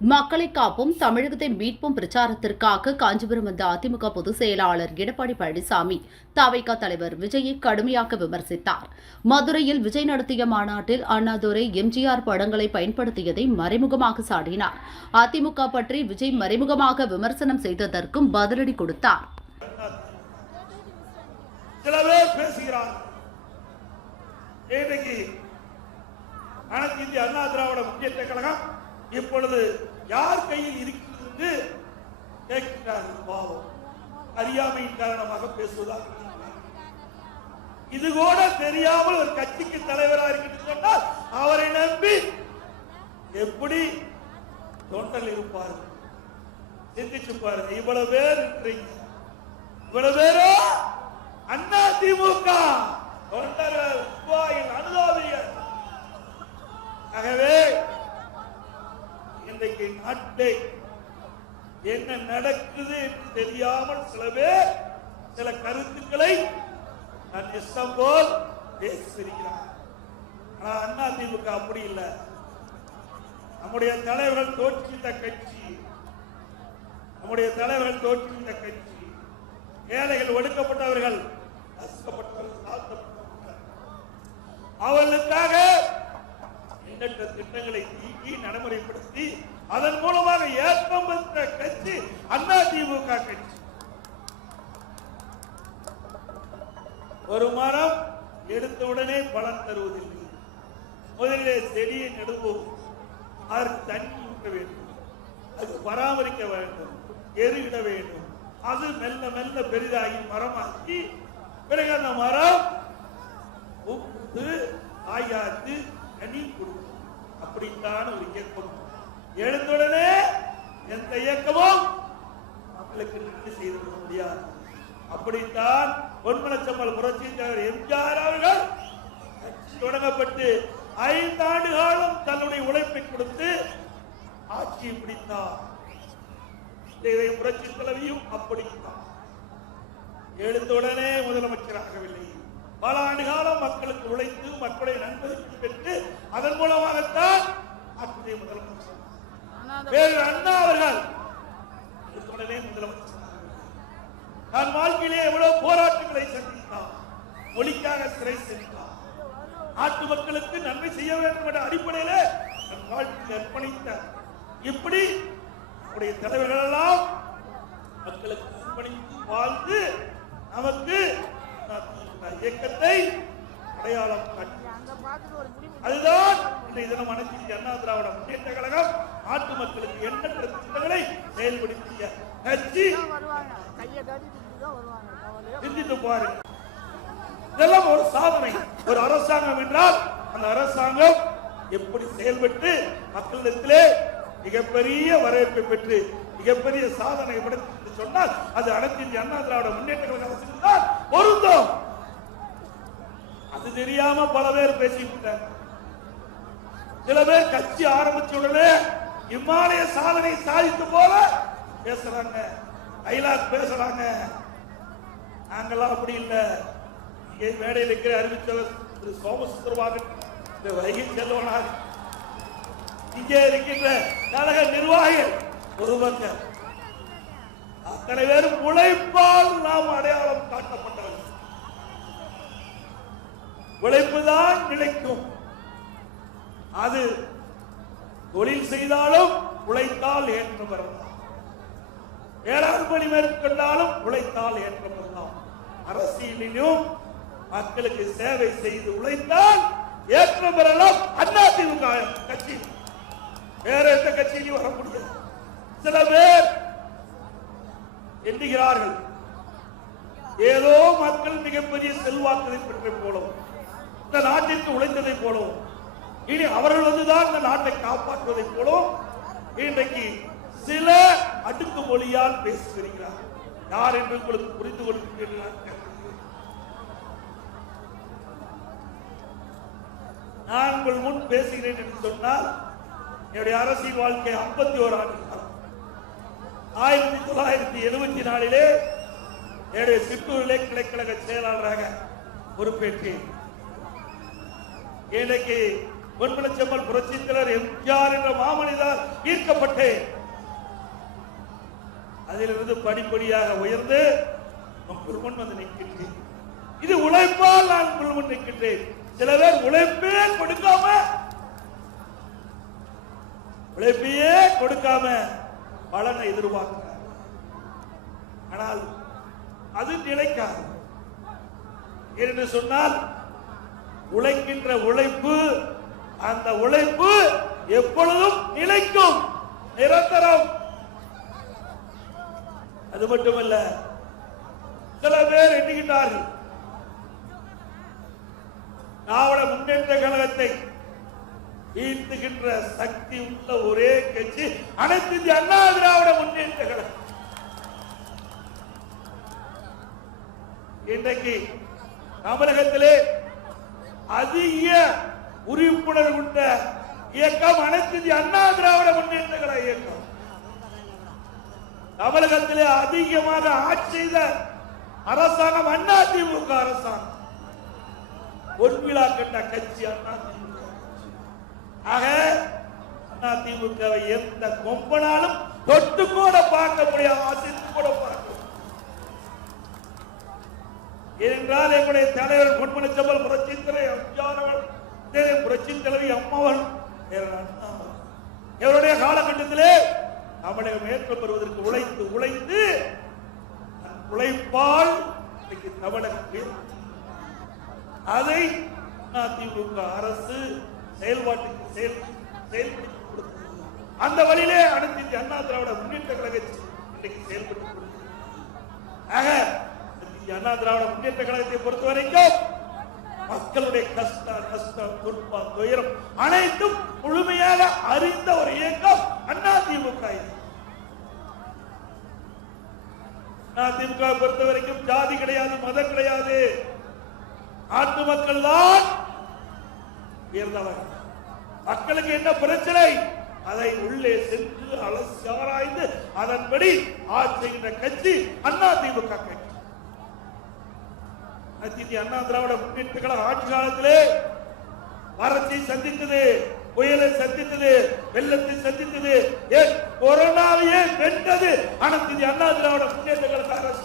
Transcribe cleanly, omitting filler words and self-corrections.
மக்களை காப்போம் தமிழகத்தை மீட்போம் பிரச்சாரத்திற்காக காஞ்சிபுரம் வந்த அதிமுக பொதுச் செயலாளர் எடப்பாடி பழனிசாமி தவிக தலைவர் விஜயை கடுமையாக விமர்சித்தார். மதுரையில் விஜய் நடத்திய மாநாட்டில் அண்ணாதுரை எம்ஜிஆர் படங்களை பயன்படுத்தியதை மறைமுகமாக சாடினார். அதிமுக பற்றி விஜய் மறைமுகமாக விமர்சனம் செய்ததற்கும் பதிலடி கொடுத்தார். அனைத்து இந்திய அண்ணா திராவிட முன்னேற்ற கழகம் இப்பொழுது யார் கையில் இருக்கிறது என்று கேட்கிறார்கள். பாவம், அறியாமையின் காரணமாக பேசுவதாக இது கூட தெரியாமல் ஒரு கட்சிக்கு தலைவராக இருக்கிறது சொன்னால் அவரை நம்பி எப்படி தொண்டல் இருப்பார்கள்? சிந்திச்சு பாருங்க. இவ்வளவு பேர் இவ்வளவு பேரோ அண்ணா திமுக தொண்டர்கள் அனுதாபிகள். ஆகவே இன்றைக்கு நாட்டை என்ன நடக்குது என்று தெரியாமல் சில பேர் சில கருத்துக்களை நான் இஷ்டம் போல் பேசியிருக்கிறார். ஆனா அண்ணா திமுக அப்படி இல்லை. நம்முடைய தலைவர்கள் தோற்றுவித்த கட்சி, நம்முடைய தலைவர்கள் தோற்றுவித்த கட்சி. ஏழைகள், ஒடுக்கப்பட்டவர்கள், நசுக்கப்பட்டவர்கள், தாழ்த்தப்பட்டவர்கள், அவர்களுக்காக எண்ணற்ற திட்டங்களை தீட்டி நடைமுறைப்படுத்தி அதன் மூலமாக ஏற்றம் பெற்ற கட்சி அண்ணா திமுக கட்சி. ஒரு மரம் எடுத்தவுடனே பலன் தருவதில்லை. முதலிலே செடியை நடுவோம், அதற்கு தண்ணி ஊட்ட வேண்டும், அது பராமரிக்க வேண்டும், எருகிட வேண்டும். அது மெல்ல மெல்ல பெரிதாகி மரமாக்கி பிறகு அந்த மரம் பூத்து காயாத்து கனி கொடுக்கும். அப்படித்தான் ஒரு இயக்கம். எழுந்துடனே எந்த இயக்கமும் மக்களுக்கு நன்மை செய்து கொள்ள முடியாது. அப்படித்தான் பொன்மனச்சம்பல் புரட்சி தலைவர் எம்ஜிஆர் அவர்கள் தொடங்கப்பட்டு 5 ஆண்டு காலம் தன்னுடைய உழைப்பை கொடுத்து ஆட்சியை பிடித்தார். புரட்சி தலைவியும் அப்படித்தான். எழுந்துடனே முதலமைச்சராகவில்லை. பல ஆண்டு காலம் மக்களுக்கு உழைத்து மக்களுடைய நன்மதிப்பை பெற்று அதன் மூலமாகத்தான் ஆட்சியை முதலமைச்சர் அண்ணா அவர்கள் உடனே முதலமைச்சர். தன் வாழ்க்கையிலே எவ்வளவு போராட்டங்களை சந்தித்தார். மொழிக்காக சிறை சென்றார். நாட்டு மக்களுக்கு நன்மை செய்ய வேண்டும் என்ற அடிப்படையிலே தன் வாழ்க்கையை அர்ப்பணித்தார். இப்படி நம்முடைய தலைவர்கள் எல்லாம் மக்களுக்கு அர்ப்பணித்து வாழ்ந்து நமக்கு இயக்கத்தை அடையாளம் அதுதான் இன்றைய தினம் அனைத்து இந்திய அண்ணா திராவிட முன்னேற்ற கழகம் நாட்டு மக்களுக்கு எண்ணற்ற திட்டங்களை செயல்படுத்திய கட்சி. சிந்தித்து பாருங்க. இதெல்லாம் ஒரு சாதனை. ஒரு அரசாங்கம் என்றால் அந்த அரசாங்கம் எப்படி செயல்பட்டு மக்களிடத்திலே மிகப்பெரிய வரவேற்பை பெற்று மிகப்பெரிய சாதனை படுத்தி சொன்னால் அது அனைத்து இந்திய அண்ணா திராவிட முன்னேற்ற கழக அரசுக்கு தான் பொருந்தும். அது தெரியாம பல பேர் பேசிட்டு சில பேர் கட்சி ஆரம்பிச்ச உடனே இம்மாலய சாதனை சாதித்து போல பேசுறாங்க, டைலாக் பேசுறாங்க. நாங்கெல்லாம் அப்படி இல்லை. இங்கே மேடையில் இருக்கிற அறிவித்தவர் திரு சோமசுந்தரவாகன், வைகை செல்வனாக, இங்கே இருக்கின்ற கழக நிர்வாகிகள் ஒருவங்க அத்தனை பேரும் உழைப்பால் நாம் அடையாளம் காட்டப்பட்டவர்கள். உழைப்புதான் நிலைக்கும். அது தொழில் செய்தாலும் உழைத்தால் ஏற்ற பெறலாம், வேளாண்மை மேற்கொண்டாலும் உழைத்தால் ஏற்ற பெறலாம். அரசியலிலும் மக்களுக்கு சேவை செய்து உழைத்தால் ஏற்ற பெறலாம். அண்ணா திமுக கட்சி வேற எந்த கட்சியிலும் வர முடியாது. சில பேர் எண்ணுகிறார்கள் ஏதோ மக்கள் மிகப்பெரிய செல்வாக்கை பெற்ற போலவும் இந்த நாட்டிற்கு உழைத்ததை போலவும் இனி அவர்கள் வந்துதான் இந்த நாட்டை காப்பாற்றுவதை போலவும் இன்றைக்கு சில அடுக்கு மொழியால் பேசுகிறார். யார் என்று உங்களுக்கு புரிந்து கொள்கிறீர்கள்? நான் உங்கள் முன் பேசுகிறேன் என்று சொன்னால் என்னுடைய அரசியல் வாழ்க்கை 51 ஆண்டு காலம். 1974 என்னுடைய சிற்றூரிலே கிளைக்கழக செயலாளராக பொறுப்பேற்றேன். இன்றைக்கு பொன்மனச்செம்மல் புரட்சித் தலைவர் எம்ஜிஆர் என்ற மாமனிதர் ஈர்க்கப்பட்டேன். அதிலிருந்து படிப்படியாக உயர்ந்து உங்கள் முன் வந்து நிற்கின்றேன். இது உழைப்பால் நான் உங்கள் முன் நிற்கின்றேன். சில பேர் உழைப்பையே கொடுக்காம பலனை எதிர்பார்க்கிறார். ஆனால் அது நிலைக்காது. என்று சொன்னால் உழைக்கின்ற உழைப்பு, அந்த உழைப்பு எப்பொழுதும் நிலைக்கும், நிரந்தரம். அது மட்டுமல்ல, சில பேர் எண்ணுகின்றார்கள் திராவிட முன்னேற்ற கழகத்தை வீழ்த்துகின்ற சக்தி உள்ள ஒரே கட்சி அனைத்து இந்திய அண்ணா திராவிட முன்னேற்ற கழகம். இன்றைக்கு தமிழகத்திலே அதிக உறுப்பினர் கொண்ட இயக்கம் அனைத்து இந்திய அண்ணா திராவிட முன்னேற்ற கழக இயக்கம். தமிழகத்திலே அதிகமாக ஆட்சி செய்த அரசாங்கம் அதிமுக அரசாங்கம். பொன்விழா கண்ட கட்சி அதிமுக. ஆக அதிமுகவை எந்த கொம்பனாலும் தொட்டு கூட பார்க்க முடியாது, ஆசித்து கூட பார்க்க. ஏனென்றால் எங்களுடைய தலைவர் பொன்மனச்செம்மல் புரட்சித் தலைவர் எம்ஜிஆர் அவர்கள், புரட்சித் தலைவி அம்மாவர்கள், இவருடைய காலகட்டத்திலே தமிழகம் ஏற்றம் பெறுவதற்கு உழைத்து உழைத்து உழைப்பால் தமிழகம் அதை அதிமுக அரசு செயல்பாட்டுக்கு செயல்படுத்தி கொடுத்தது. அந்த வழியிலே அனைத்து இந்திய அண்ணா திராவிட முன்னேற்ற கழகத்தை இன்றைக்கு செயல்பட்டுக் கொடுத்தது. ஆக அண்ணா திராவிட முன்னேற்ற கழகத்தை பொறுத்த வரைக்கும் மக்களுடைய கஷ்ட நஷ்டம் துன்பம் துயரம் அனைத்தும் முழுமையாக அறிந்த ஒரு இயக்கம் அதிமுக. அதிமுக பொறுத்த வரைக்கும் ஜாதி கிடையாது, மதம் கிடையாது, நாட்டு மக்கள் தான் உயர்ந்தவர். மக்களுக்கு என்ன பிரச்சனை அதை உள்ளே சென்று அலசி ஆராய்ந்து அதன்படி ஆட்சி செய்கின்ற கட்சி அதிமுக கட்சி. அண்ணா திராவிட முன்னேற்ற கழக ஆட்சி காலத்திலே வறட்சியை சந்தித்தது, புயலை சந்தித்தது, வெள்ளத்தை சந்தித்தது, கொரோனாவையே வென்றது அனைத்து அண்ணா திராவிட முன்னேற்ற கழக அரசு.